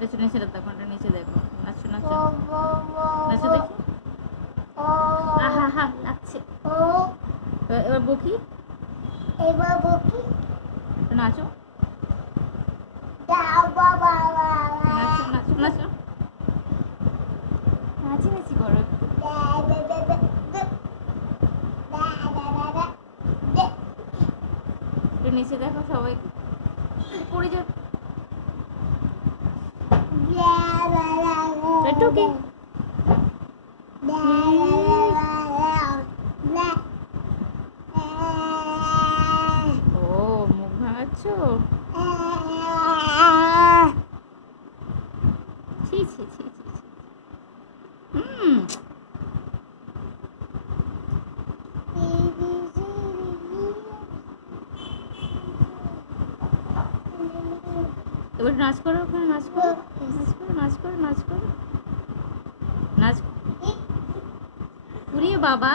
নিচে নিচে দেখো, নিচে দেখো, নাচো নাচো নাচো দেখি। আহা হা লাগছে। এবার বকি, নাচো নাচো নাচো নাচো, নাচানাচি করো একটু। একটু নিচে দেখো সবাইকে, পড়ে যাবে একটু কি। ও মুখ ভাঙাচ্ছ, ছি ছি ছি ছি। এবার নাচ করো, ওখানে নাচ করো, নাচ করো, নাচ করো, নাচ করো, নাচ। উরে বাবা।